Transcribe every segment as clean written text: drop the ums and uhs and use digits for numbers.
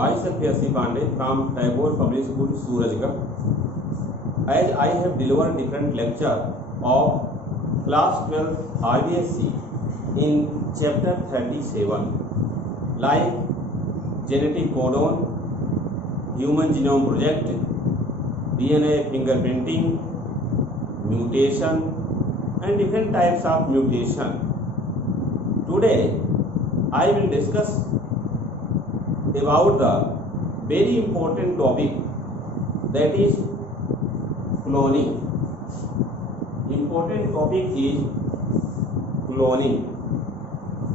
Myself P.S.C. Pandey from Tagore Public School, Surajgarh. As I have delivered different lecture of class 12 RBSc in chapter 37 like genetic codon, human genome project, DNA fingerprinting, mutation and different types of mutation. Today I will discuss about the very important topic, that is cloning. Important topic is cloning.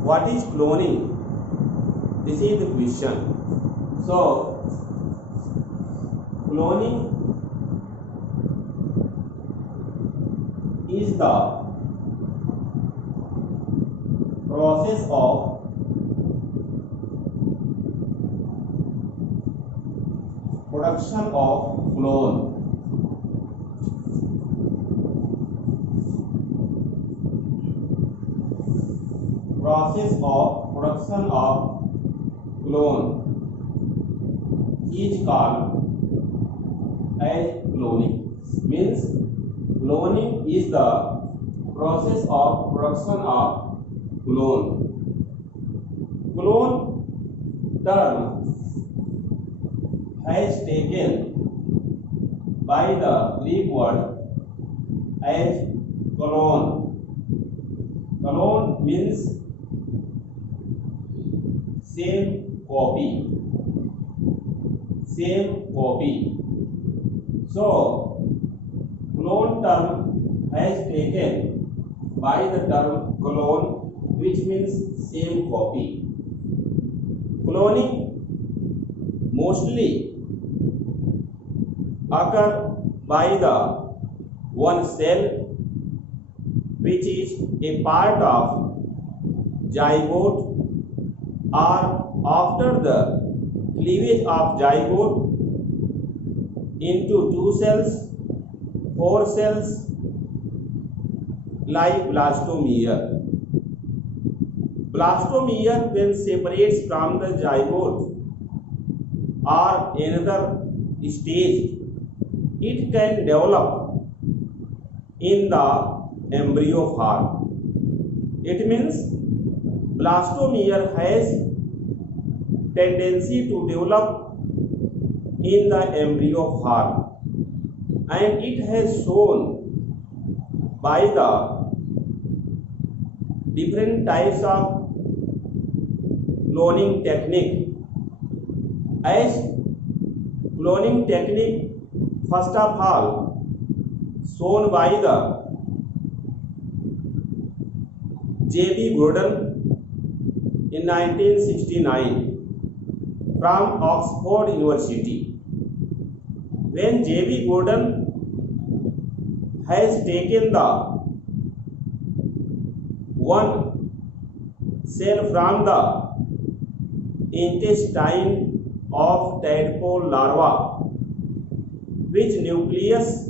What is cloning? This is the question. So cloning is the process of production of clone. Process of production of clone is called as cloning. Means cloning is the process of production of clone. Clone term has taken by the Greek word as clone. Clone means same copy. Same copy. So clone term has taken by the term clone, which means same copy. Cloning mostly occur by the one cell which is a part of zygote, or after the cleavage of zygote into 2 cells, 4 cells, like blastomere. Blastomere, when separates from the zygote or another stage, it can develop in the embryo form. It means blastomere has tendency to develop in the embryo form, and it has shown by the different types of cloning technique. As cloning technique, first of all, shown by the J.B. Gordon in 1969 from Oxford University. When J.B. Gordon has taken the one cell from the intestine of tadpole larva, which nucleus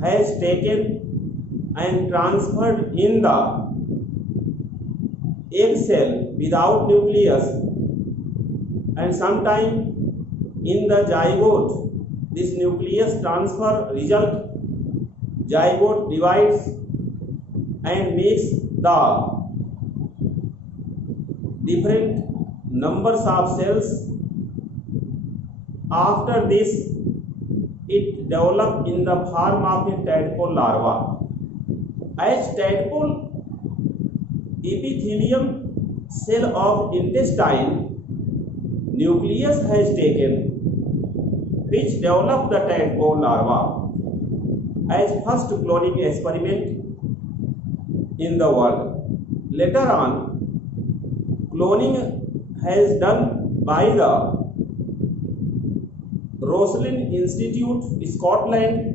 has taken and transferred in the egg cell without nucleus, and sometime in the zygote this nucleus transfer result, zygote divides and makes the different numbers of cells. After this, it develops in the form of a tadpole larva. As tadpole epithelium cell of intestine, nucleus has taken, which developed the tadpole larva as first cloning experiment in the world. Later on, cloning has done by the Roslin Institute, Scotland.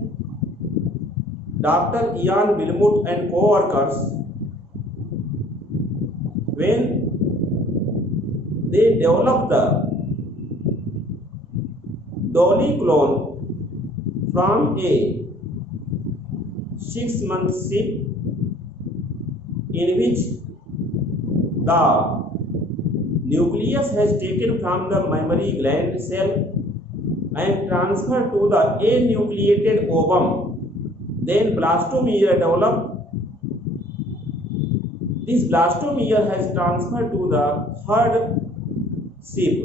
Dr. Ian Wilmut and co-workers, when they developed the dolly clone from a 6-month sheep, in which the nucleus has taken from the mammary gland cell and transferred to the anucleated ovum. Then blastomere developed. This blastomere has transferred to the third sheath,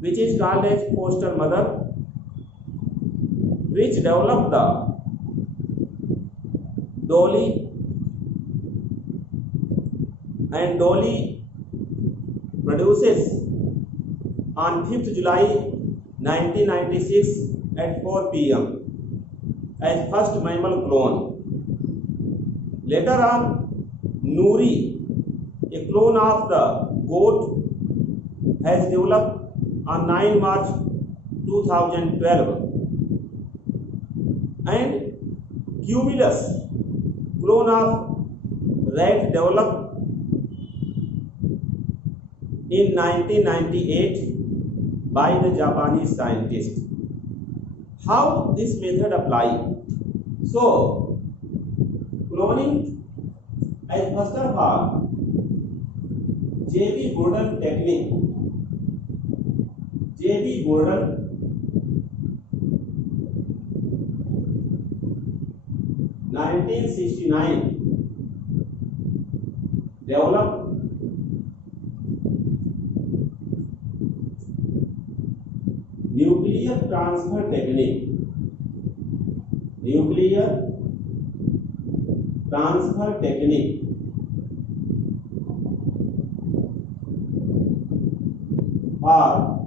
which is called as foster mother, which developed the Dolly, and Dolly produces on 5th July 1996 at 4 p.m. as first mammal clone. Later on, Nuri, a clone of the goat, has developed on 9 March 2012, and Cumulus, clone of rat, developed in 1998 by the Japanese scientist. How this method apply? So, cloning, as first of all, J.B. Gordon technique. J.B. Gordon developed nuclear transfer technique. Nuclear transfer technique for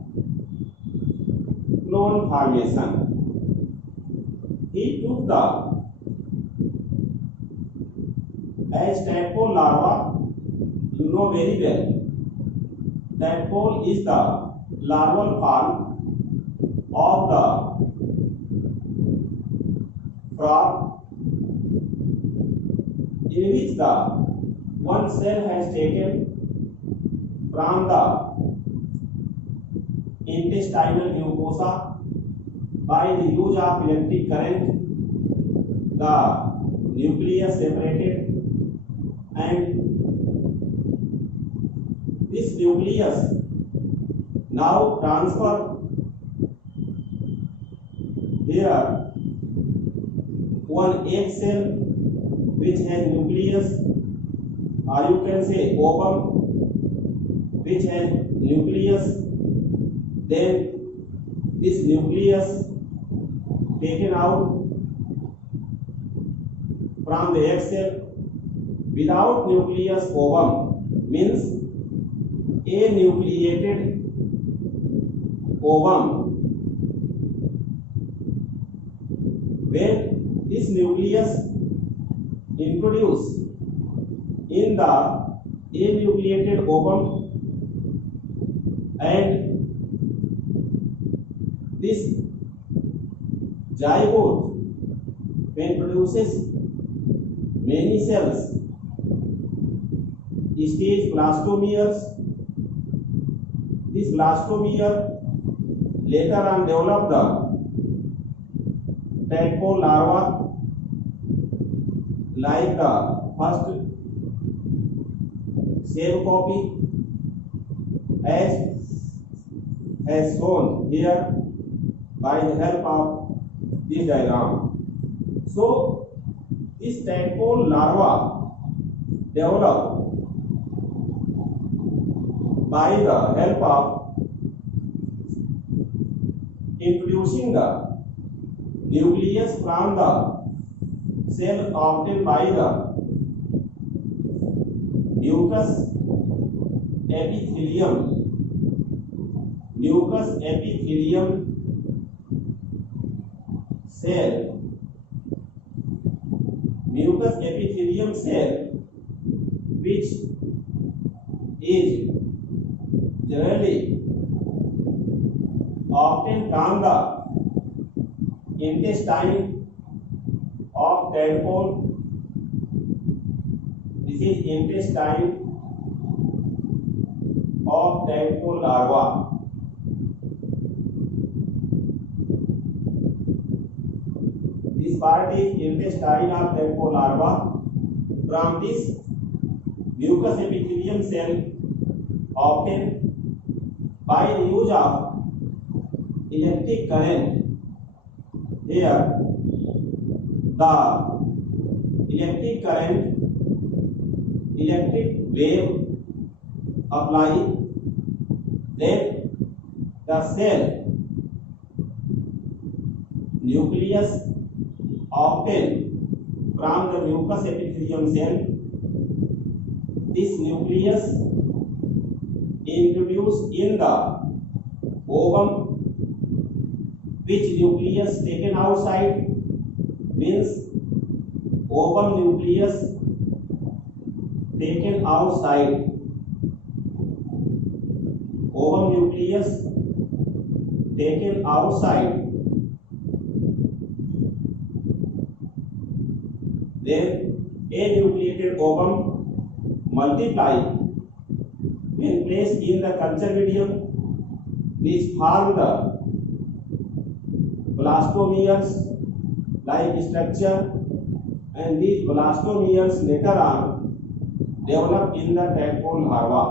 clone formation. He took the as tadpole larva, you know very well. Tadpole is the larval form of the frog, in which the one cell has taken from the intestinal mucosa by the use of electric current. The nucleus separated, and this nucleus now transfer here one egg cell which has nucleus, or you can say ovum which has nucleus. Then this nucleus taken out from the egg cell. Without nucleus ovum means anucleated ovum. When this nucleus introduced in the anucleated ovum, and this zygote when produces many cells, stage blastomeres. This blastomere later on develop the tadpole larva like the first cell copy as shown here by the help of this diagram. So this tadpole larva develop by the help of introducing the nucleus from the cell obtained by the mucous epithelium. Mucous epithelium cell. Mucous epithelium cell, which is generally obtained from the intestine of tadpole. This is intestine of tadpole larva. This part is intestine of tadpole larva. From this mucous epithelium cell obtained by the use of electric current. Here the electric current, electric wave apply, then the cell nucleus obtain from the mucous epithelium cell. This nucleus introduced in the ovum, which nucleus taken outside means ovum nucleus taken outside, ovum nucleus taken outside, then anucleated ovum multiply when placed in the culture medium, which form the blastomeres like structure, and these blastomeres later on develop in the tadpole larva.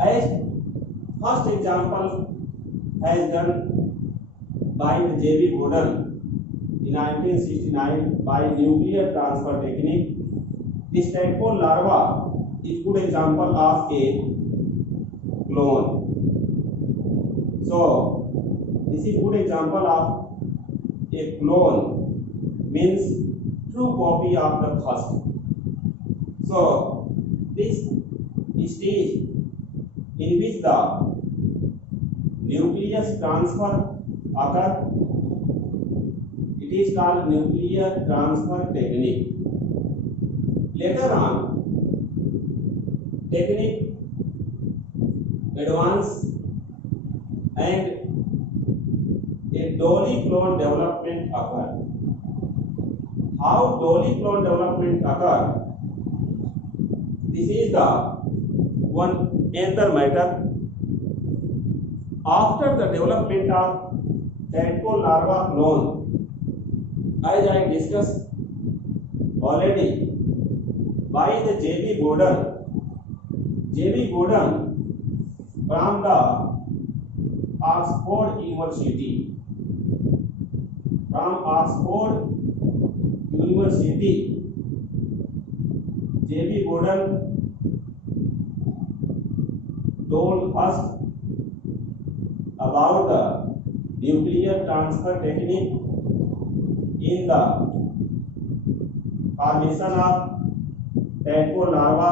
As first example has done by the J.B. Gordon in 1969 by nuclear transfer technique. This tadpole larva is good example of a clone. So this is good example of a clone, means true copy of the first. So this stage in which the nucleus transfer occur, it is called nuclear transfer technique. Later on, technique advance and a dolly clone development occur. How dolly clone development occur? This is the one another matter. After the development of tadpole larva clone, as I discussed already, by the J.B. Gordon. J.B. Gordon from the Oxford University. From Oxford University, J.B. Gordon told us about the nuclear transfer technique in the formation of tadpole larva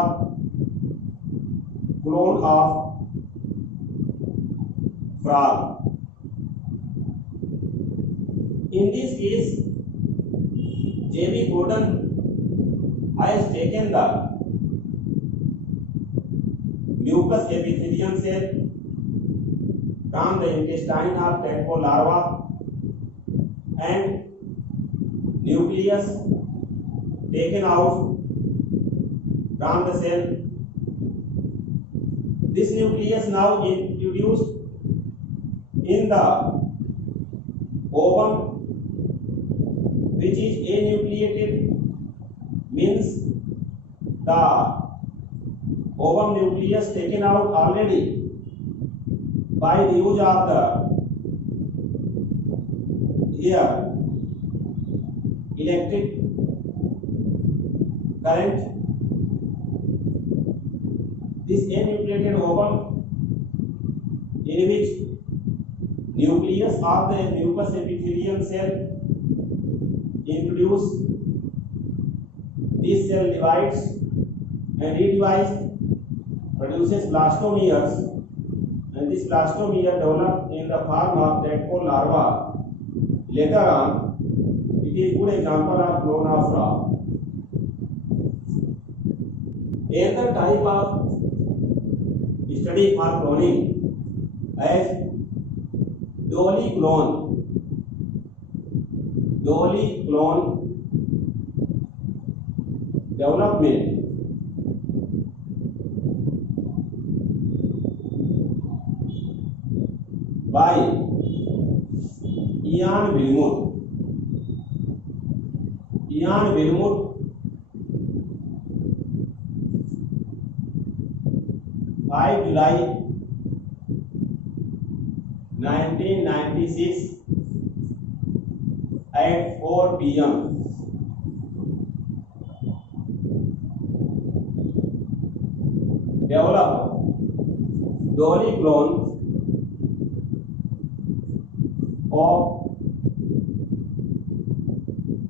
clone of frog. In this case, J.B. Gordon has taken the mucous epithelium cell from the intestine of tadpole larva and nucleus taken out from the cell. This nucleus now introduced in the ovum, which is anucleated, means the ovum nucleus taken out already by the use of the here electric current. This anucleated ovum, in which nucleus of the mucous epithelium cell introduce, this cell divides and redivides, produces blastomeres, and this blastomere develop in the form of tadpole larva. Later on, it is good example of clone of frog. Another type of study for cloning as dolly clone. Dolly clone development. By Ian Wilmut. Ian Wilmut 5 July 1996 at 4 p.m. developed Dolly clone of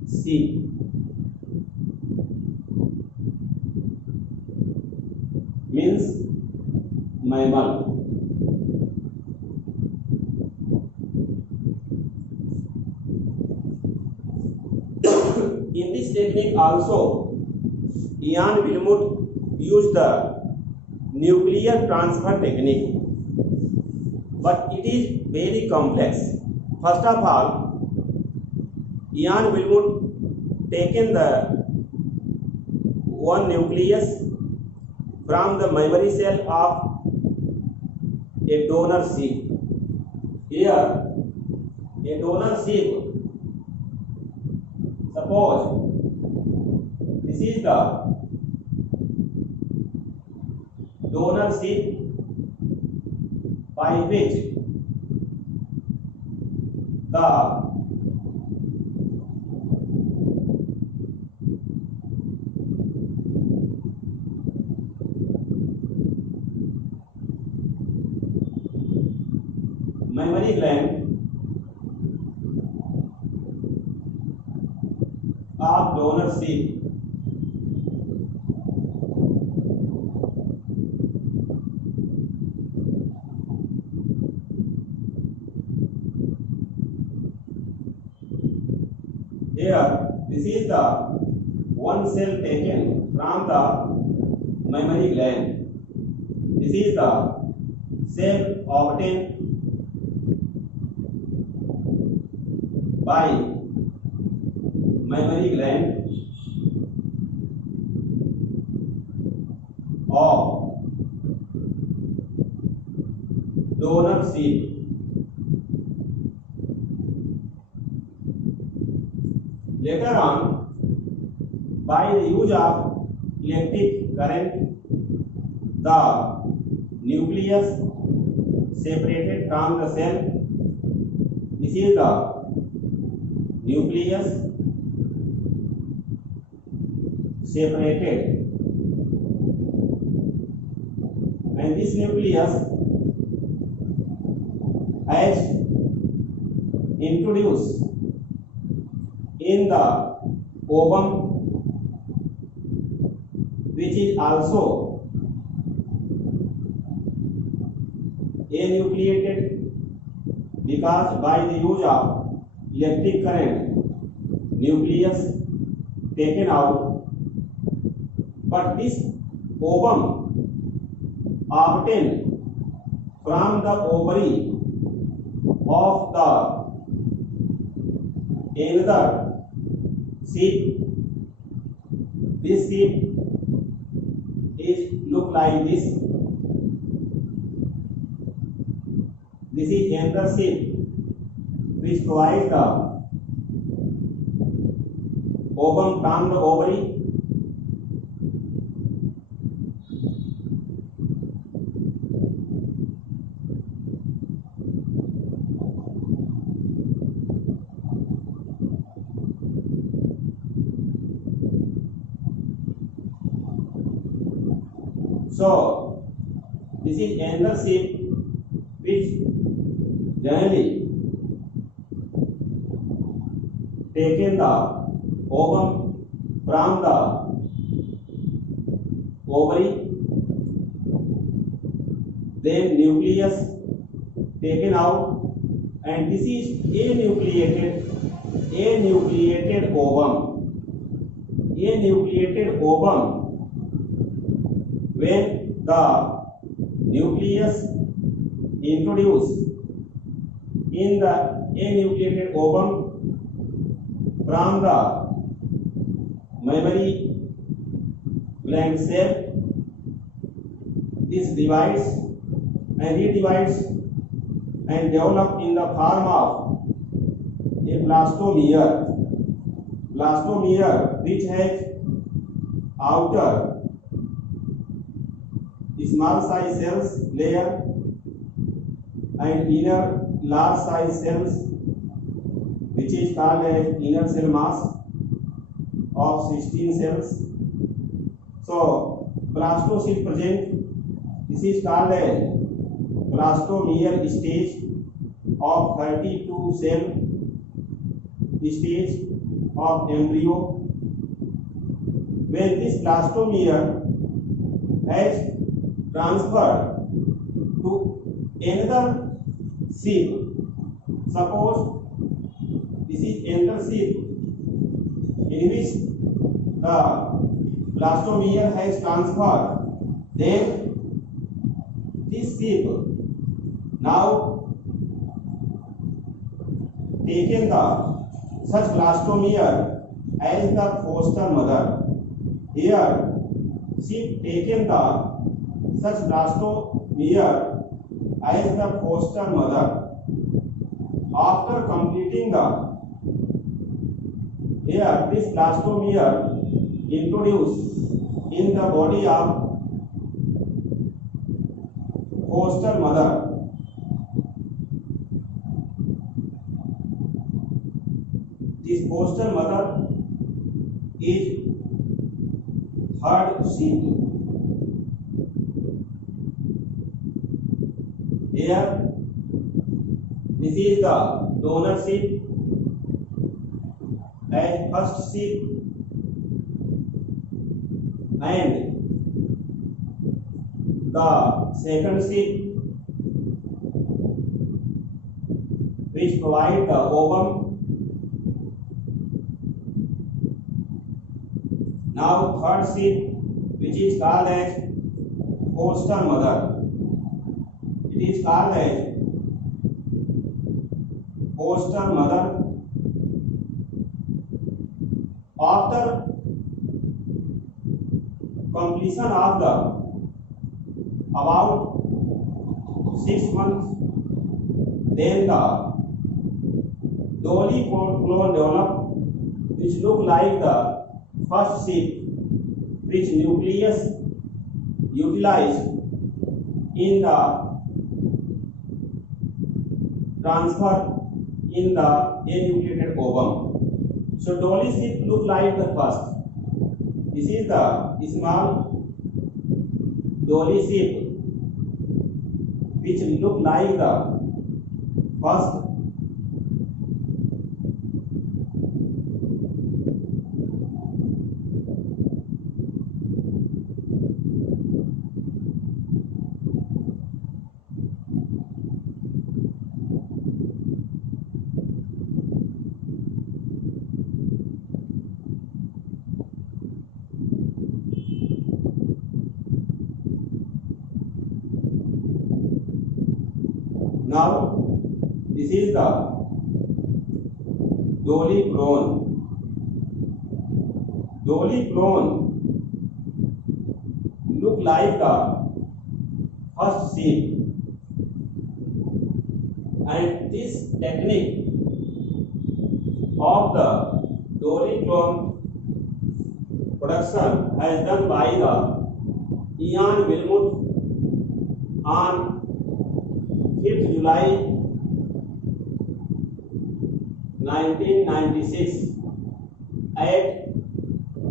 sheep. Means mammal. In this technique also, Ian Wilmut used the nuclear transfer technique, but it is very complex. First of all, Ian Wilmut taken the one nucleus from the mammary cell of a donor sheep. Here, a donor sheep, suppose this is the donor sheep by which the mammary gland of donor sheep here. This is the one cell taken from the mammary gland. This is the cell obtained by mammary gland of donor sheep. Later on, by the use of electric current, the nucleus separated from the cell. This is the nucleus separated, and this nucleus has introduced in the ovum, which is also anucleated, because by the use of electric current, nucleus taken out, but this ovum obtained from the ovary of the another sheep. This sheep is look like this. This is another sheep which provides the ovum from the ovary. So this is another sheep which generally taken the ovum from the ovary, then nucleus taken out, and this is anucleated ovum. Anucleated ovum, when the nucleus introduced in the anucleated ovum from the mammary gland cell, this divides and redivides and develop in the form of a blastomere. Blastomere which has outer small size cells layer and inner large size cells which is called as inner cell mass of 16 cells. So blastocyst present, this is called as blastomere stage of 32 cell stage of embryo. When this blastomere has transferred to another sheath, suppose this is another sheath in which the blastomere has transferred, then this sheath now taken the such blastomere as the foster mother. Here she taken the such blastomere as the foster mother. After completing the here this blastomere introduced in the body of foster mother. This foster mother is third sheath. Here this is the donor sheath and first sheath, and the second sheath which provide the ovum. Now third sheath which is called as foster mother. It is called as foster mother. After completion of the about 6 months, then the Dolly clone develop, which look like the first sheath, which nucleus utilized in the transfer in the anucleated ovum. So Dolly sheath look like the first. This is the small Dolly sheath which look like the first. Now this is the Dolly clone. Dolly clone look like the first sheath, and this technique of the Dolly clone production has done by the Ian Wilmut on 5th July 1996 at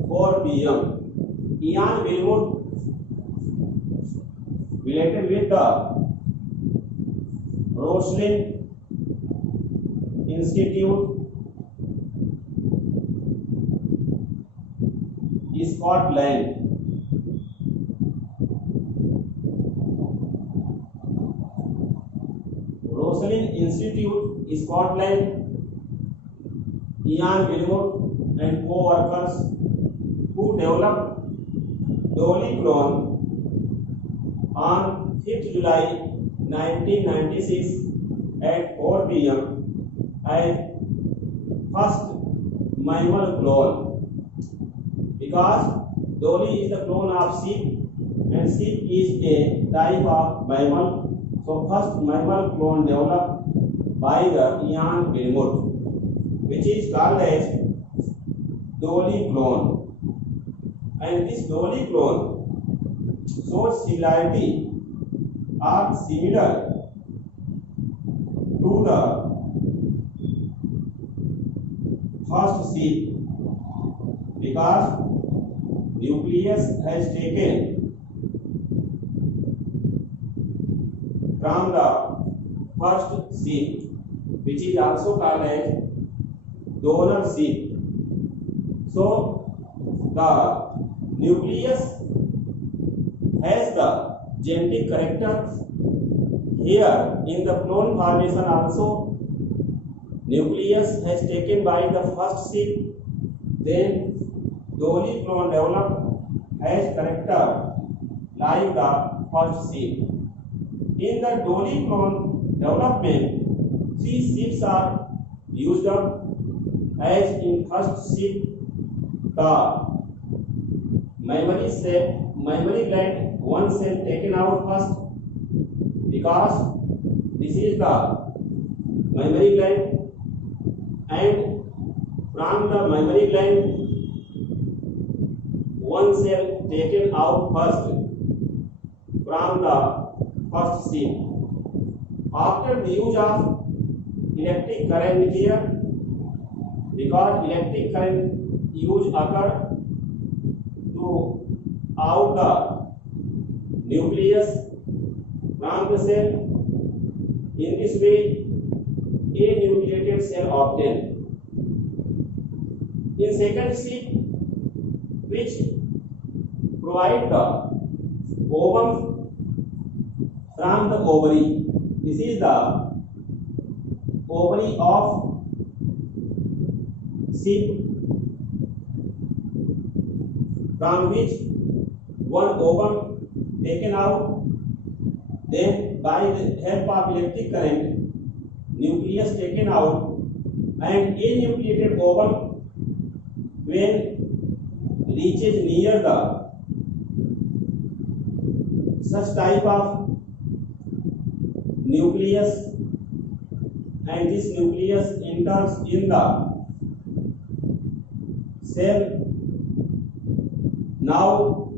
4 p.m. Ian Wilmut, related with the Roslin Institute, Scotland. Roslin Institute, Scotland, Ian Wilmut and co-workers who developed Dolly clone on 5th July 1996 at 4 p.m. as first mammal clone, because Dolly is the clone of sheep and sheep is a type of mammal. So first mammal clone developed by the Ian Wilmut, which is called as Dolly clone, and this Dolly clone shows similarity or similar to to the first sheep because nucleus has taken from the first sheep, which is also called as donor sheep. So the nucleus has the genetic character. Here in the clone formation also, nucleus has taken by the first sheep, then dolly clone develop as character like the first sheep. In the dolly clone development, 3 sheeps are used up. As in first sheep, the mammary gland one cell taken out first, because this is the mammary gland, and from the mammary gland one cell taken out first from the first sheep. After the use of electric current here, because electric current use occur to out the nucleus from the cell. In this way, a nucleated cell obtained. In second sheep, which provide the ovum from the ovary. This is the ovary of sheep, from which one ovum taken out, then by the help of electric current, nucleus taken out, and enucleated ovum when reaches near the such type of nucleus, and this nucleus enters in the cell. Now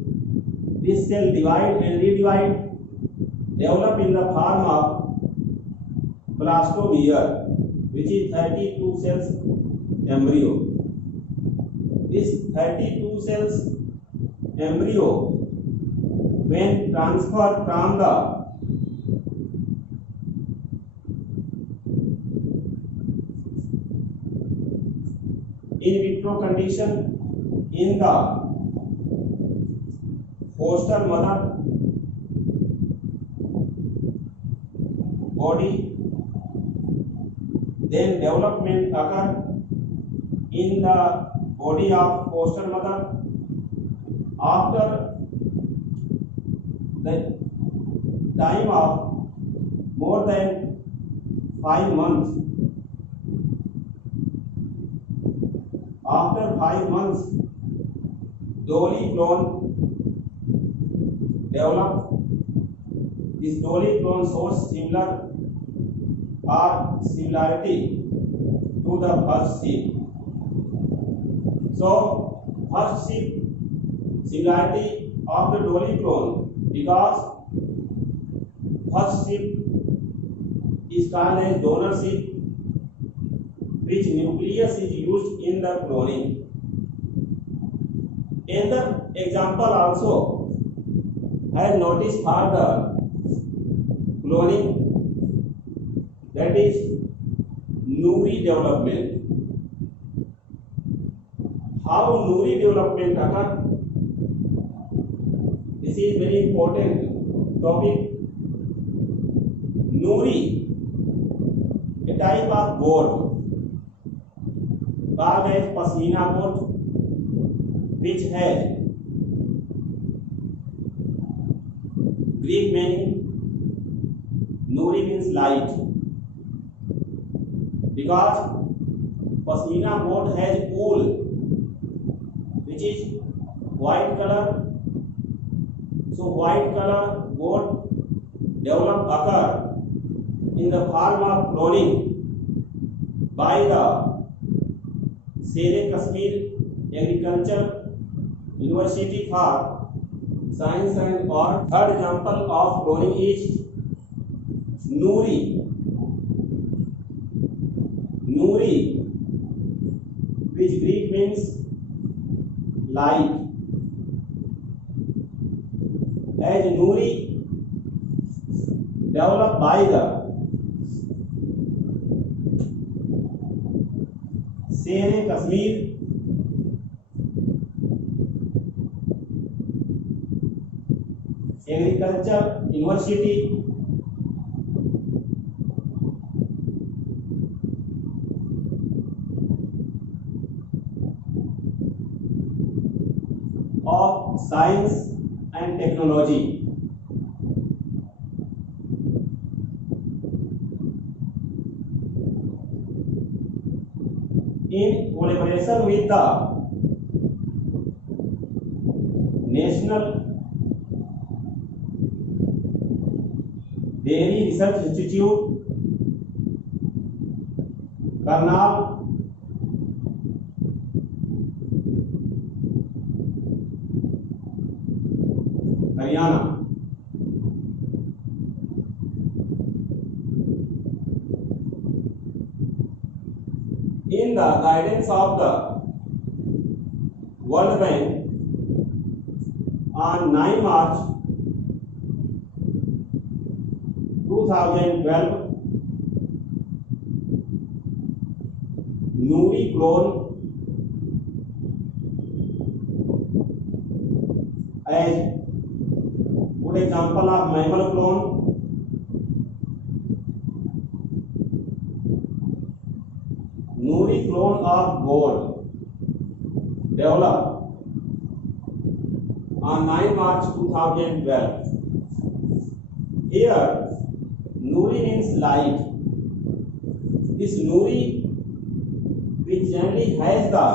this cell divide and redivide, develop in the form of blastomere, which is 32 cells embryo. This 32 cells embryo, when transferred from the in vitro condition in the foster mother body, then development occur in the body of foster mother. After the time of more than 5 months, after 5 months, dolly clone develop. This dolly clone shows similar or similarity to the first sheep. So first sheep similarity of the dolly clone, because first sheep is called as donor sheep, which nucleus is used in the cloning. Another example also has noticed for the cloning, that is Nuri development. How Nuri development occur? This is very important topic. Nuri, a type of goat, called as Pashmina goat, which has Greek meaning. Nuri means light, because Pashmina goat has wool which is white color. So white color goat develop occur in the form of cloning by the Sere Kashmir Agriculture University for Science and Art. Third example of cloning is Nuri. means light. As Nuri developed by the Sher-e-Kashmir Agriculture University of Science and Technology. In collaboration with the National Dairy Research Institute, Karnal, Haryana. In the guidance of the World Bank, on 9 March 2012, Nuri clone as good example of mammal clone. Nuri clone of goat developed on 9 March 2012. Here, Nuri means light. This Nuri, which generally has the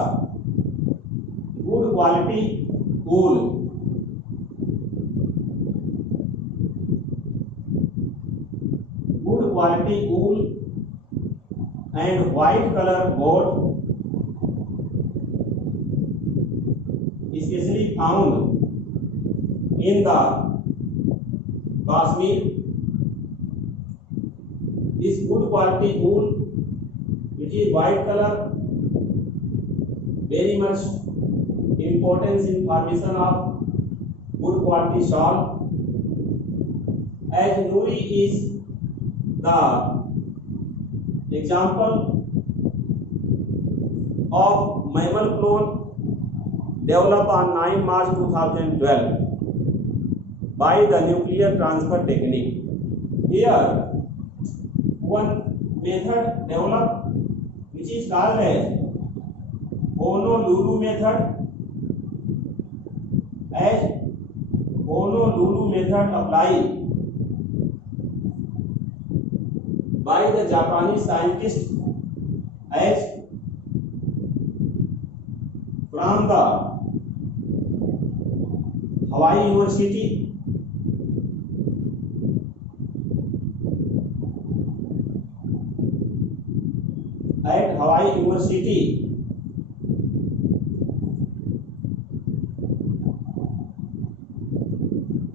good quality wool, good quality wool and white color goat, especially found in the Kashmir. This good quality wool, which is white color, very much importance in formation of good quality shawl. As Nuri is the example of mammal clone developed on 9 March 2012 by the nuclear transfer technique. Here, one method developed which is called as Honolulu method. As Honolulu method applied by the Japanese scientist as from the Hawaii University. At Hawaii University,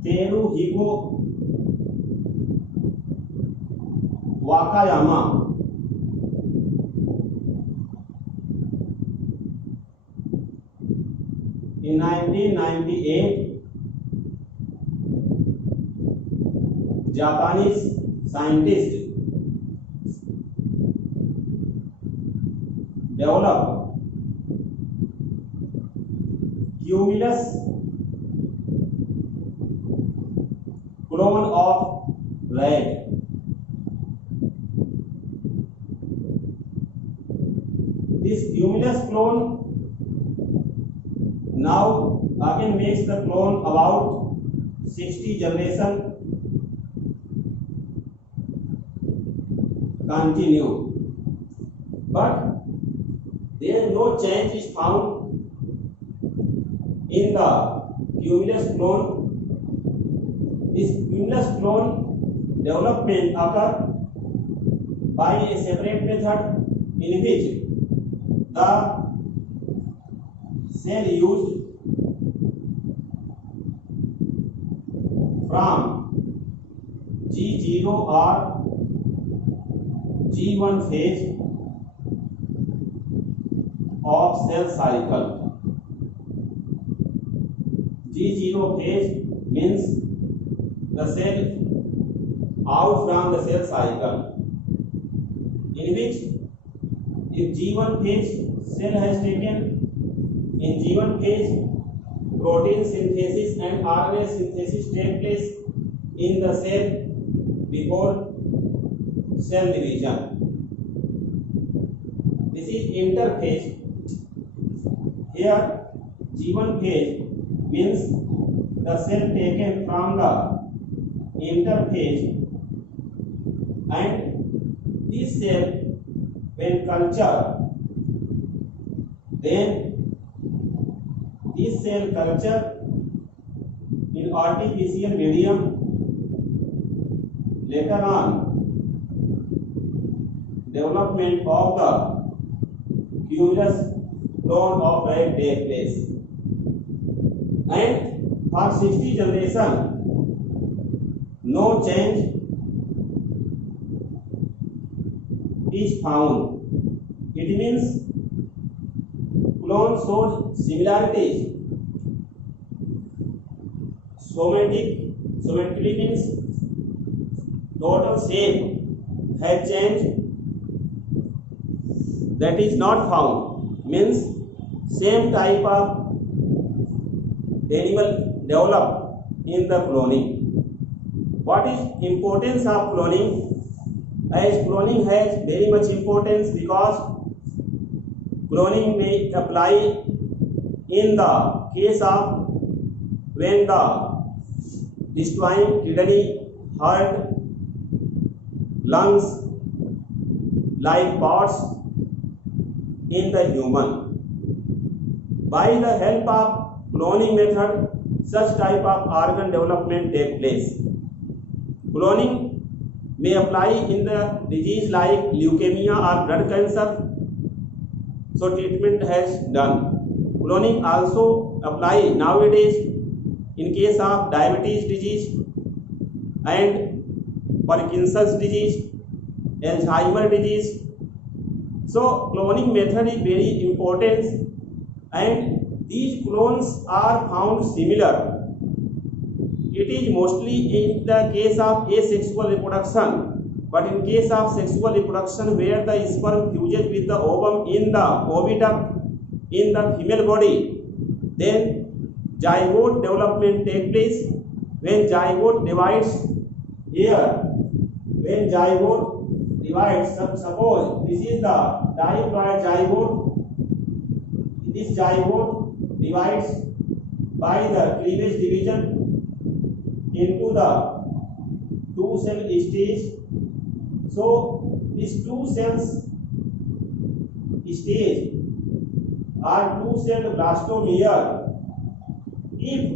Teruhiko Wakayama in 1998, Japanese scientist developed cumulus clone of rat. This cumulus clone now again makes the clone about 60 generation continue, but there no change is found in the cumulus clone. This cumulus clone development occur by a separate method in which the cell used from G0 or G1 phase of cell cycle. G0 phase means the cell out from the cell cycle, in which if G1 phase cell has taken, in G1 phase protein synthesis and RNA synthesis take place in the cell before cell division. This is interphase. Here G1 phase means the cell taken from the interphase, and this cell when culture, then this cell culture in artificial medium, later on development of the cumulus clone of rat take place, and for 60 generation no change is found. It means clone shows similarities. Symmetry means total shape has changed, that is not found. Means same type of animal develop in the cloning. What is importance of cloning? As cloning has very much importance because cloning may apply in the case of when the destroying kidney, heart, lungs, like parts in the human. By the help of cloning method, such type of organ development take place. Cloning may apply in the disease like leukemia or blood cancer, so treatment has done. Cloning also apply nowadays in case of diabetes disease and Parkinson's disease, Alzheimer disease. So cloning method is very important, and these clones are found similar. It is mostly in the case of asexual reproduction, but in case of sexual reproduction where the sperm fuses with the ovum in the oviduct in the female body, then zygote development take place. When zygote divides here, when zygote divides, suppose this is the diploid zygote, this zygote divides by the cleavage division into the two cell stage. So these two cells stage are two cell blastomere. If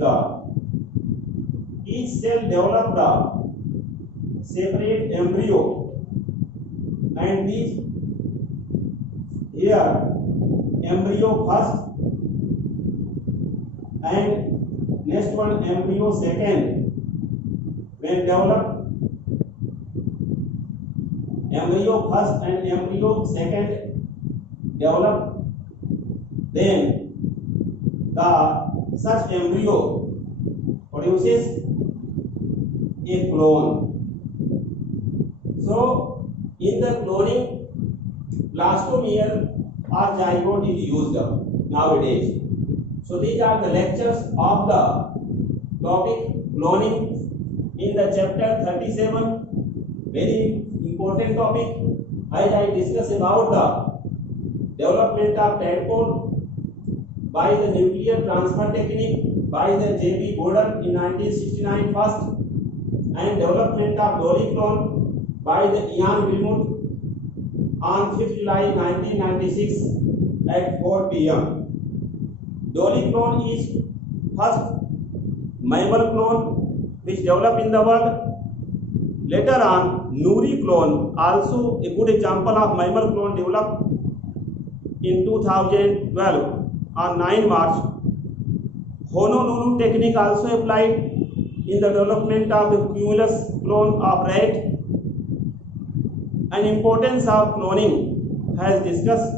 each cell develop the separate embryo, and this here embryo first and next one embryo second, when develop embryo first and embryo second develop, then the such embryo produces a clone. So in the cloning, blastomere or zygote is used nowadays. So these are the lectures of the topic cloning in the chapter 37. Very important topic, as I discuss about the development of tadpole by the nuclear transfer technique by the J.P. Gordon in 1969 first, and development of dolly clone by the Ian Wilmot on 5th July 1996 at 4 p.m. Dolly clone is first mammal clone which developed in the world. Later on, Nuri clone, also a good example of mammal clone, developed in 2012 on 9 March. Honolulu technique also applied in the development of the cumulus clone of rat. An importance of cloning has discussed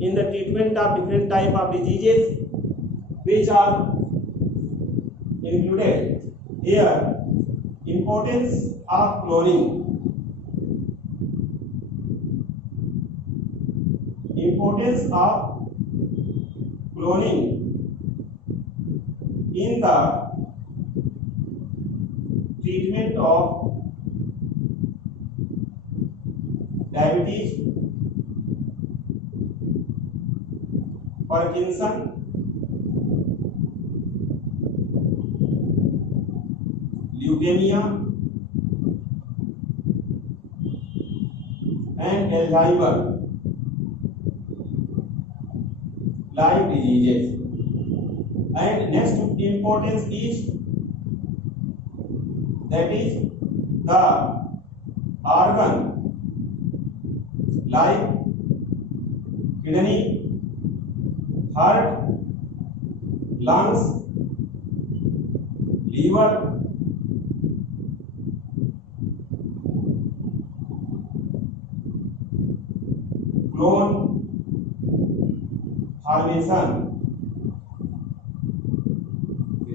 in the treatment of different type of diseases which are included here. Importance of cloning. Importance of cloning in the treatment of diabetes, Parkinson, leukemia, and Alzheimer like diseases. And next importance is that is the organ like kidney, heart, lungs, liver, clone formation.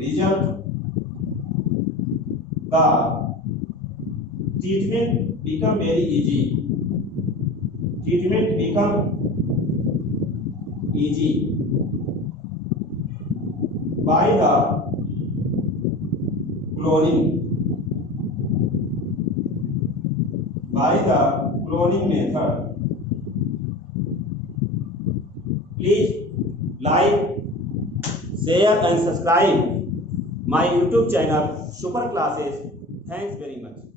Result, the treatment become very easy. Treatment become easy by the cloning. By the cloning method. Please like, share and subscribe my YouTube channel Super Classes. Thanks very much.